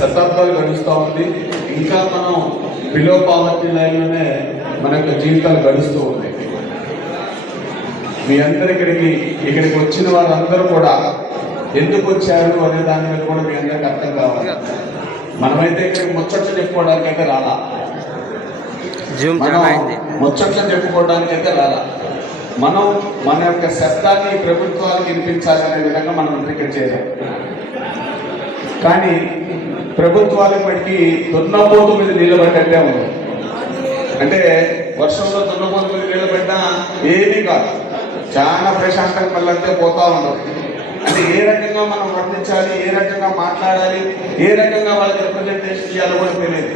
శతాబ్దాలు గడుస్తూ ఉంది. ఇంకా మనం బిలో పావర్టీ లైన్లోనే మన యొక్క జీవితాలు గడుస్తూ ఉన్నాయి. మీ అందరి ఇక్కడికి ఇక్కడికి వచ్చిన వారందరూ కూడా ఎందుకు వచ్చారు అనే దాని మీద కూడా మీ అందరికి అర్థం కావాలి. మనమైతే ఇక్కడికి ముచ్చట్లు చెప్పుకోవడానికి అయితే రాలా ముచ్చట్లు చెప్పుకోవడానికి అయితే రాలా. మనం మన యొక్క శబ్దాన్ని ప్రభుత్వాలకు వినిపించాలనే విధంగా మనం ఇక్కడ చేరాం. కానీ ప్రభుత్వాలు ఇప్పటికీ దున్నపోతు మీద నిలబడ్డట్టే ఉంది. అంటే వర్షంలో దున్నపోతు మీద నిలబడ్డా ఏమీ కాదు. చాలా ప్రశాంతంగా మళ్ళంతే పోతా ఉండవు అంటే ఏ రకంగా మనం వర్ణించాలి ఏ రకంగా మాట్లాడాలి ఏ రకంగా వాళ్ళకి రిప్రజెంటేషన్ చేయాలో కూడా తెలియదు.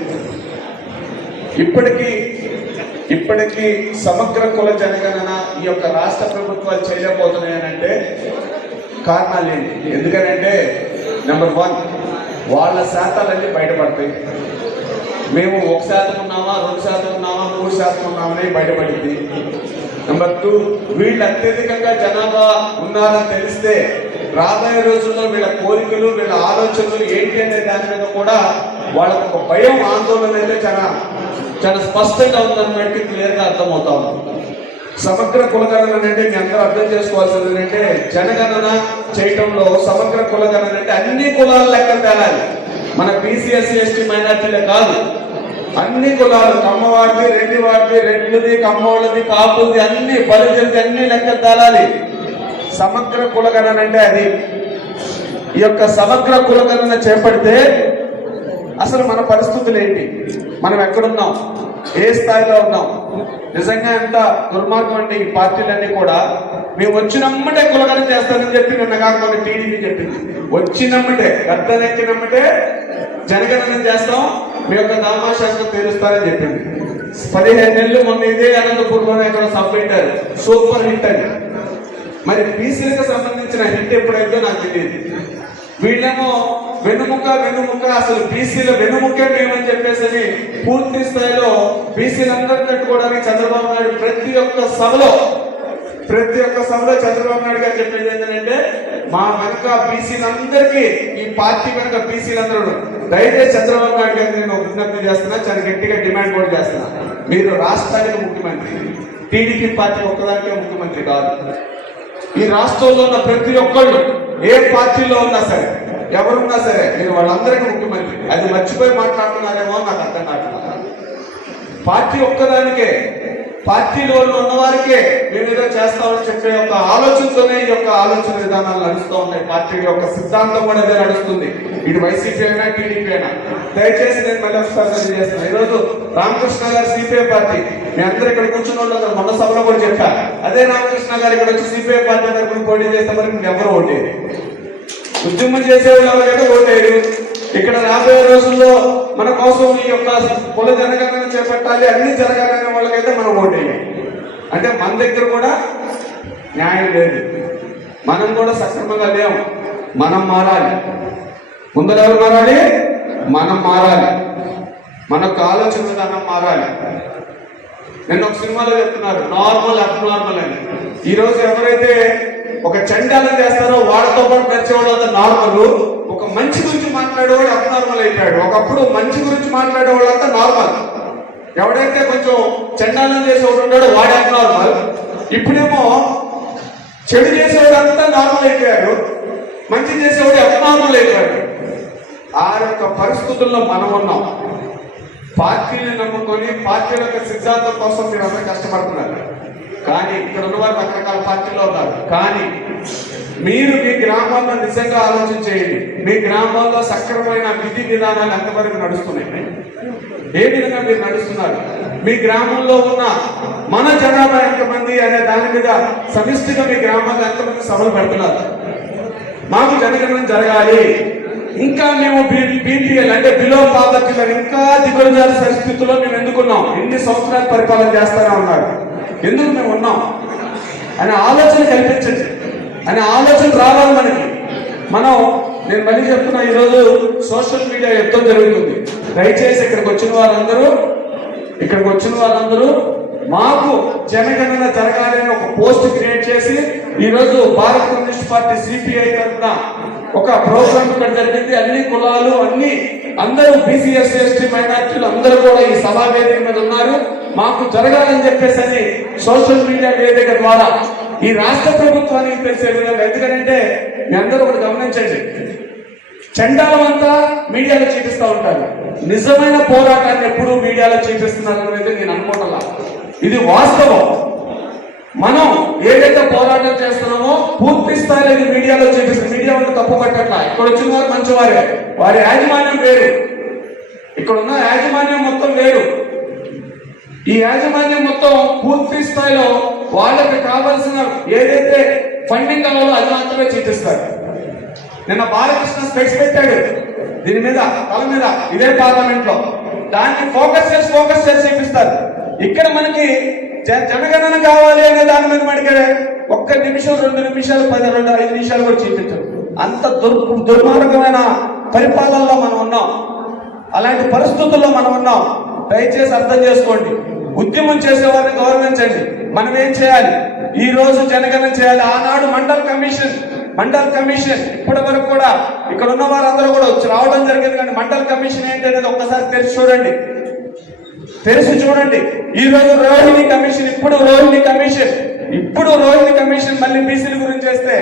ఇప్పటికీ ఇప్పటికీ సమగ్ర కుల జనగణన ఈ యొక్క రాష్ట్ర ప్రభుత్వాలు చేయలేకపోతున్నాయనంటే కారణాలు ఏంటి ఎందుకనంటే నెంబర్ వన్ వాళ్ళ శాతాలన్నీ బయటపడతాయి. మేము ఒక శాతం ఉన్నామా రెండు శాతం ఉన్నామా మూడు శాతం ఉన్నామని బయటపడింది. నెంబర్ టూ వీళ్ళు అత్యధికంగా జనాభా ఉన్నారని తెలిస్తే రాబోయే రోజుల్లో వీళ్ళ కోరికలు వీళ్ళ ఆలోచనలు ఏంటి అనే దాని మీద కూడా వాళ్ళకు ఒక భయం ఆందోళన అయితే చాలా చాలా స్పష్టంగా ఉందన్నట్టు క్లియర్గా అర్థమవుతా ఉంది. సమగ్ర కులగణన అంటే మీ అందరూ అర్థం చేసుకోవాల్సింది ఏంటంటే జనగణన చేయటంలో సమగ్ర కులగణన అంటే అన్ని కులాల లెక్క తేలాలి. మన బీసీఎస్సీ ఎస్టీ మైనార్టీలే కాదు. అన్ని కులాలు కమ్మవాడిది రెడ్డి వాడిది రెడ్లది కమ్మవాళ్ళది కాపులది అన్ని బలిజలది అన్ని లెక్క తేలాలి. సమగ్ర కులగణన అంటే అది. ఈ యొక్క సమగ్ర కులగణన చేపడితే అసలు మన పరిస్థితులు ఏంటి? మనం ఎక్కడున్నాం? ఏ స్థాయిలో ఉన్నాం? నిజంగా ఎంత దుర్మార్గం అంటే ఈ పార్టీలన్నీ కూడా. మేము వచ్చినమ్మటే కులగడం చేస్తానని చెప్పి నిన్న కాకపోతే టీడీపీ చెప్పింది. వచ్చినమ్మటే గద్దెనెక్కినమ్మటే జనగణన చేస్తాం మీ యొక్క దామాశాస్త్రం తీరుస్తారని చెప్పింది. పదిహేను నెలలు మొన్న ఇదే అనంతపూర్లోనే ఇక్కడ సబ్ పెట్టారు సూపర్ హిట్ అని. మరి బీసీలకు సంబంధించిన హిట్ ఎప్పుడైతే నాకు తెలియదు. వీళ్ళేమో వెనుముక వెన్నుముక్క అసలు బీసీల వెనుముకే మేమని చెప్పేసి పూర్తి స్థాయిలో బీసీలందరినీ కట్టుకోవడానికి చంద్రబాబు నాయుడు ప్రతి ఒక్క సభలో ప్రతి ఒక్క సభలో చంద్రబాబు నాయుడు గారు చెప్పేది ఏంటంటే మా వెనుక బీసీలందరికీ ఈ పార్టీ వెనుక బీసీలందరూ దయచేసి చంద్రబాబు నాయుడు గారిని నేను విజ్ఞప్తి చేస్తున్నా చాలా గట్టిగా డిమాండ్ కూడా చేస్తున్నా. మీరు రాష్ట్రానికి ముఖ్యమంత్రి. టీడీపీ పార్టీ ఒక్కదానికే ముఖ్యమంత్రి కాదు. ఈ రాష్ట్రంలో ఉన్న ప్రతి ఒక్కళ్ళు ఏ పార్టీలో ఉన్నా సరే ఎవరున్నా సరే మీరు వాళ్ళందరికీ ముఖ్యమంత్రి. అది మర్చిపోయి మాట్లాడుతున్నారేమో నాకు అర్థం కావట్లేదు. పార్టీ ఒక్కదానికే పార్టీలో ఉన్నవారికే మేము ఏదో చేస్తామని చెప్పే ఒక ఆలోచనతోనే ఈ యొక్క ఆలోచన విధానాలు నడుస్తూ ఉన్నాయి. పార్టీ యొక్క సిద్ధాంతం కూడా అదే నడుస్తుంది. ఇటు వైసీపీ అయినా టీడీపీ అయినా. దయచేసి నేను మళ్ళీ ఒకసారి చేస్తున్నాను ఈరోజు రామకృష్ణ గారు సిపిఐ పార్టీ. మీ అందరూ ఇక్కడ కూర్చున్న వాళ్ళు మొన్న సభలో కూడా చెప్పారు. అదే రామకృష్ణ గారు ఇక్కడ వచ్చి సిపిఐ పార్టీ తరఫున పోటీ చేస్తే మరి ఎవరు ఓటేది? ఉద్యమం చేసేవాళ్ళు ఎవరికైతే ఓటేరు ఇక్కడ రాబోయే రోజుల్లో మన కోసం ఈ యొక్క కుల జనగణన చేపట్టాలి అన్ని జరగాలనే వాళ్ళకైతే మనం ఓటేయాలి. అంటే మన దగ్గర కూడా న్యాయం లేదు. మనం కూడా సక్రమంగా లేము. మనం మారాలి. ముందర ఎవరు మారాలి? మనం మారాలి. మనకు ఆలోచన విధానం మారాలి. నేను ఒక సినిమాలో చెప్తున్నారు నార్మల్ అబ్నార్మల్ అని. ఈరోజు ఎవరైతే ఒక చండాలం చేస్తారో వాళ్ళతో పాటు నడిచేవాడు నార్మల్. ఒక మంచి గురించి మాట్లాడేవాడు అబ్నార్మల్ అయిపోయాడు. ఒకప్పుడు మంచి గురించి మాట్లాడేవాడు అంతా నార్మల్. ఎవడైతే కొంచెం చండాలం చేసేవాడు ఉన్నాడో వాడే అబ్నార్మల్ ఇప్పుడేమో చెడు చేసేవాడు అంతా నార్మల్ అయిపోయాడు. మంచి చేసేవాడు అబ్నార్మల్ అయిపోయాడు. ఆ యొక్క పరిస్థితుల్లో మనం ఉన్నాం. పార్టీని నమ్ముకొని పార్టీల యొక్క సిద్ధాంతం కోసం మీరు అందరూ కష్టపడుతున్నారు. కానీ ఇక్కడ ఉన్నవారు రకరకాల పార్టీలో ఉన్నారు. కానీ మీరు మీ గ్రామాల్లో నిజంగా ఆలోచన చేయండి. మీ గ్రామాల్లో సక్రమైన విధి విధానాలు ఎంతవరకు నడుస్తున్నాయి? ఏ విధంగా మీరు నడుస్తున్నారు? మీ గ్రామంలో ఉన్న మన జనాభా ఎంతమంది అనే దాని మీద సమిష్టిగా మీ గ్రామాల్లో ఎంతమంది సభలు పెడుతున్నారు? మాకు జనగణన జరగాలి. ఇంకా మేము బీపీఎల్ అంటే బిలో పావర్టీ ఇంకా దిగుజారి పరిస్థితుల్లో మేము ఎందుకున్నాం? ఎన్ని సంవత్సరాలు పరిపాలన చేస్తారా ఉన్నారు ఎందుకు మేము ఉన్నాం? అనే ఆలోచన కల్పించండి. అనే ఆలోచన రావాలి మనకి. మనం నేను మళ్ళీ చెప్తున్నా ఈరోజు సోషల్ మీడియా ఎంతో జరుగుతుంది. దయచేసి ఇక్కడికి వచ్చిన వారందరూ ఇక్కడికి వచ్చిన వారందరూ మాకు జనగణన జరగాలి అని ఒక పోస్ట్ క్రియేట్ చేసి ఈ రోజు భారత కమ్యూనిస్ట్ పార్టీ సిపిఐ తరఫున ఒక ప్రోగ్రామ్ ఇక్కడ జరిగింది. అన్ని కులాలు అన్ని అందరూ బీసీ ఎస్సీ ఎస్టీ మైనార్టీలు అందరూ కూడా ఈ సభా వేదిక మీద ఉన్నారు. మాకు జరగాలని చెప్పేసి అని సోషల్ మీడియా వేదిక ద్వారా ఈ రాష్ట్ర ప్రభుత్వానికి తెలిసే విధంగా. ఎందుకంటే మీ అందరూ ఒకటి గమనించండి. చండాలం మీడియాలో చూపిస్తూ ఉంటారు. నిజమైన పోరాటాన్ని ఎప్పుడూ మీడియాలో చూపిస్తున్నారు అనేది నేను అనుకుంటున్నా ఇది వాస్తవం. మనం ఏదైతే పోరాటం చేస్తున్నామో పూర్తి స్థాయిలో మీడియాలో చూపిస్తుంది. మీడియా వాళ్ళు తప్పు పట్టట్లా. ఇక్కడ వచ్చిన వారు మంచివారే. వారి యాజమాన్యం వేరు. ఇక్కడ ఉన్న యాజమాన్యం మొత్తం వేరు. ఈ యాజమాన్యం మొత్తం పూర్తి స్థాయిలో వాళ్ళకి కావాల్సిన ఏదైతే ఫండింగ్ కావాలో అది మాత్రమే చూపిస్తారు నిన్న బాలకృష్ణ స్పెక్స్ పెట్టాడు. దీని మీద తల మీద ఇదే పార్లమెంట్లో దాన్ని ఫోకస్ చేసి ఫోకస్ చేసి చూపిస్తారు. ఇక్కడ మనకి జ- జనగణన కావాలి అనే దాని మీద మనకి ఒక్క నిమిషం రెండు నిమిషాలు పది రెండు ఐదు నిమిషాలు కూడా చూపించరు. అంత దుర్ దుర్మార్గమైన పరిపాలనలో మనం ఉన్నాం. అలాంటి పరిస్థితుల్లో మనం ఉన్నాం. దయచేసి అర్థం చేసుకోండి. ఉద్యమం చేసే వారిని గౌరవించండి. మనం ఏం చేయాలి? ఈ రోజు జనగణన చేయాలి. ఆనాడు మండల్ కమిషన్ మండల్ కమిషన్ ఇప్పటి వరకు కూడా ఇక్కడ ఉన్న వారందరూ కూడా వచ్చి రావడం జరిగింది కానీ మండల్ కమిషన్ ఏంటి అనేది ఒక్కసారి తెరిచి చూడండి. తెరిచి చూడండి. ఈ రోజు రోహిణి కమిషన్ ఇప్పుడు రోహిణి కమిషన్ ఇప్పుడు రోహిణి కమిషన్ మళ్ళీ బీసీల గురించి చేస్తే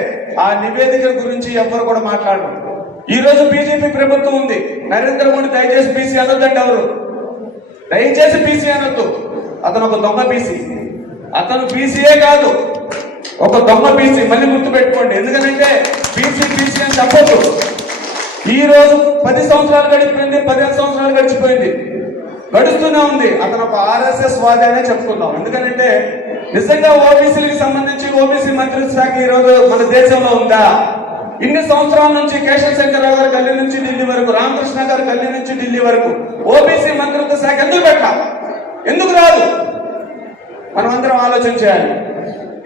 ఆ నివేదిక గురించి ఎవరు కూడా మాట్లాడరు. ఈ రోజు బీజేపీ ప్రభుత్వం ఉంది. నరేంద్ర మోడీ దయచేసి బీసీ అనొద్దండి ఎవరు? దయచేసి బీసీ అనొద్దు. అతను ఒక దొంగ బీసీ అతను బీసీయే కాదు ఒక దొంగ బీసీ మళ్ళీ గుర్తు పెట్టుకోండి ఎందుకంటే బీసీ బీసీ అని చెప్పొద్దు. ఈ రోజు పది సంవత్సరాలు గడిచిపోయింది పదిహేను సంవత్సరాలు గడిచిపోయింది. గడుస్తూనే ఉంది. అతను ఒక ఆర్ఎస్ఎస్ వాది అనే చెప్పుకుందాం. ఎందుకంటే నిజంగా ఓబీసీలకు సంబంధించి ఓబీసీ మంత్రిత్వ శాఖ ఈ రోజు మన దేశంలో ఉందా? ఇన్ని సంవత్సరాల నుంచి కేశవ శంకరరావు గారు గల్లీ నుంచి ఢిల్లీ వరకు రామకృష్ణ గారు గల్లీ నుంచి ఢిల్లీ వరకు ఓబీసీ మంత్రిత్వ శాఖ ఎందుకు పెట్టాలి? ఎందుకు రాదు? మనం అందరం ఆలోచన చేయాలి.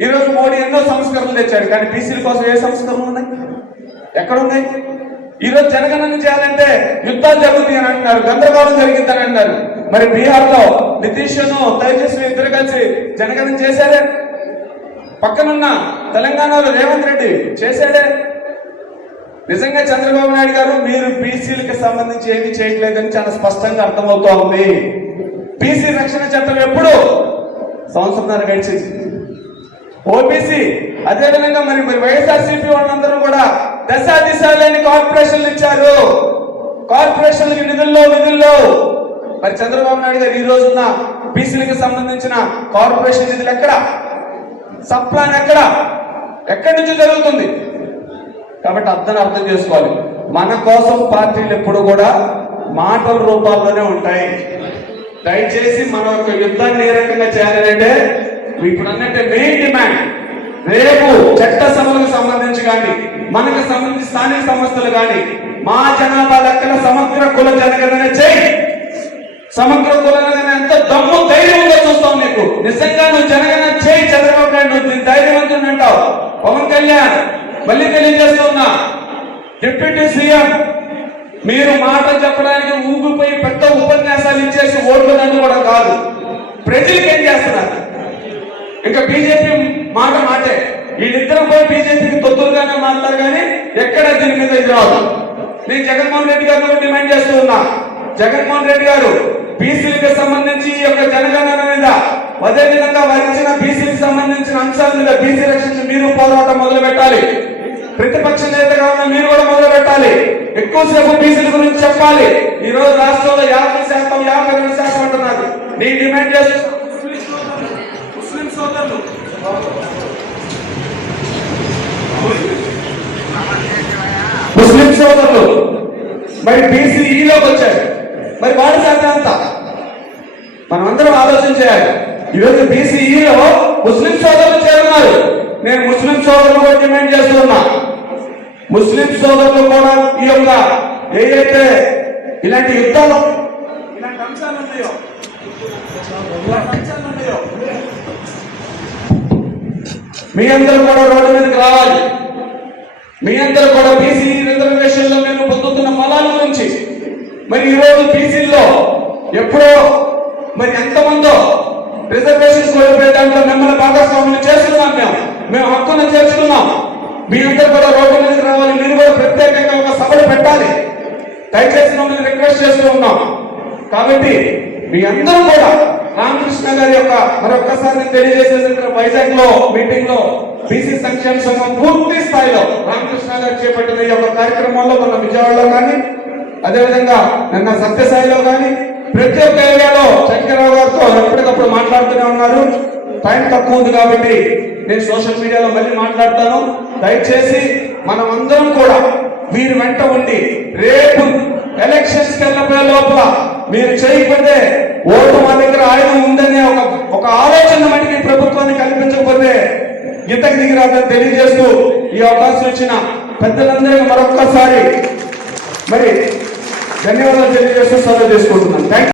ఈరోజు మోడీ ఎన్నో సంస్కరణలు తెచ్చాడు కానీ బీసీల కోసం ఏ సంస్కరణలు ఉన్నాయి? ఎక్కడ ఉన్నాయి జనగణన చేయాలంటే యుద్ధాలు జరుగుతాయి అని అంటున్నారు గందరగోళం జరిగిందని అంటున్నారు. మరి బీహార్లో నితీష్ తేజస్వి ఇద్దరు కలిసి జనగణన చేశారే? పక్కనున్న తెలంగాణలో రేవంత్ రెడ్డి చేశాడే? నిజంగా చంద్రబాబు నాయుడు గారు మీరు బీసీలకు సంబంధించి ఏమీ చేయట్లేదని చాలా స్పష్టంగా అర్థమవుతోంది. బీసీ రక్షణ చట్టం ఎప్పుడు సంవత్సరంన్నర గడిచింది. ఓబీసీ అదేవిధంగా మరి మరి వైఎస్ఆర్సీపీ వాళ్ళందరూ కూడా దశ దిశ లేని కార్పొరేషన్లు ఇచ్చారు. కార్పొరేషన్లకి నిధుల్లో నిధుల్లో మరి చంద్రబాబు నాయుడు గారు ఈ రోజున బీసీలకు సంబంధించిన కార్పొరేషన్ నిధులు ఎక్కడ? సప్లాన్ ఎక్కడ? ఎక్కడి నుంచి జరుగుతుంది? కాబట్టి అర్థం అర్థం చేసుకోవాలి. మన కోసం పార్టీలు ఎప్పుడు కూడా మాటల రూపాల్లోనే ఉంటాయి. దయచేసి మన యొక్క యుద్ధాన్ని ఏ రకంగా చేయాలంటే ఇప్పుడు అన్నట్టే మెయిన్ డిమాండ్ రేపు చట్ట సభలకు సంబంధించి కానీ మనకు సంబంధించి స్థానిక సంస్థలు కానీ మా జనాభా లెక్కల సమగ్ర కుల జనగణన చేయి. సమగ్ర కులగణన ఎంత దమ్ము ధైర్యం ఉందో నీకు. నిజంగా నువ్వు జనగణన చేయి చంద్రబాబు నాయుడు నువ్వు ధైర్యవంతుడు అంటావు. పవన్ కళ్యాణ్ మళ్ళీ తెలియజేస్తున్నా. డిప్యూటీ సీఎం మీరు మాట చెప్పడానికి ఊగిపోయి పెద్ద ఉపన్యాసాలు ఇచ్చేసి ఓట్లు కూడా కాదు. ప్రజలకు ఏం చేస్తున్నారు? ఇంకా బీజేపీ మాట మాటే. వీళ్ళిద్దరూ పోయి బీజేపీకి తొత్తులుగానే మాట్లాడు కానీ ఎక్కడ దీని మీద ఇది రాదు. నేను జగన్మోహన్ రెడ్డి గారు డిమాండ్ చేస్తూ ఉన్నా. జగన్మోహన్ రెడ్డి గారు బీసీలకు సంబంధించి ఈ యొక్క జనగణన మీద అదే విధంగా వారిచ్చిన బీసీలకు సంబంధించిన అంశాల మీద బీసీ రక్షణ మీరు పోరాటం మొదలు పెట్టాలి ప్రతిపక్ష నేతగా ఉన్న మీరు కూడా మొదలు పెట్టాలి. ఎక్కువసేపు బీసీల గురించి చెప్పాలి. ఈ రోజు రాష్ట్రంలో యాభై శాతం యాభై రెండు శాతం అంటున్నారు. నీ డిమాండ్ చేస్తూ ముస్లిం సోదరులు. ముస్లిం సోదరులు. మరి బీసీఈలోకి వచ్చారు. మరి వాడి శాతం ఎంత? మనమందరం ఆలోచన చేయాలి. ఈరోజు బీసీఈలో ముస్లిం సోదరులు చేరున్నారు. నేను ముస్లిం సోదరులు కూడా డిమాండ్ చేస్తున్నా. ముస్లిం సోదరులు కూడా ఈ యొక్క ఏదైతే ఇలాంటి యుద్ధాలు ఇలాంటి అంశాలు ఉన్నాయో మీ అందరూ కూడా రోడ్డు మీదకి రావాలి. మీ అందరూ కూడా బీసీ రిజర్వేషన్లో మేము పొందుతున్న ఫలాల గురించి. మరి ఈరోజు రోజు బీసీల్లో ఎప్పుడో మరి ఎంతమందో రిజర్వేషన్స్ కోల్పోయే దాంట్లో మిమ్మల్ని భాగస్వాములు చేస్తున్నాం మేము. మేము హక్కును చేర్చుకున్నాం మీ అందరూ కూడా రోడ్డు మీదకి రావాలి. మీరు కూడా ప్రత్యేకంగా ఒక సభలు పెట్టాలి. దయచేసి మమ్మల్ని రిక్వెస్ట్ చేస్తూ ఉన్నాం. కాబట్టి మీ అందరూ కూడా రామకృష్ణ గారి యొక్క మరొక్కసారి నేను తెలియజేసేది వైజాగ్లో మీటింగ్లో బీసీ సంక్షేమ సంఘం పూర్తి స్థాయిలో రామకృష్ణ గారు చేపట్టిన ఈ యొక్క కార్యక్రమంలో మన విజయవాడలో కానీ అదేవిధంగా నిన్న సత్యసాయిలో కానీ ప్రతి ఒక్క ఏరియాలో శంకరరావు గారితో ఎప్పటికప్పుడు మాట్లాడుతూనే ఉన్నారు. టైం తక్కువ ఉంది కాబట్టి నేను సోషల్ మీడియాలో మళ్ళీ మాట్లాడతాను. దయచేసి మనం అందరం కూడా వీరి వెంట ఉండి రేపు ఎలక్షన్స్ వెళ్ళిపోయే లోపల మీరు చేయకపోతే ఓటు మా దగ్గర ఆయుధం ఉందనే ఒక ఒక ఆలోచన మనకి ప్రభుత్వాన్ని కల్పించకపోతే గీతకు దిగిరాదని తెలియజేస్తూ ఈ అవకాశం ఇచ్చిన పెద్దలందరికీ మరొక్కసారి మరి ధన్యవాదాలు తెలియజేస్తూ సర్వ్ చేసుకుంటున్నాను. థ్యాంక్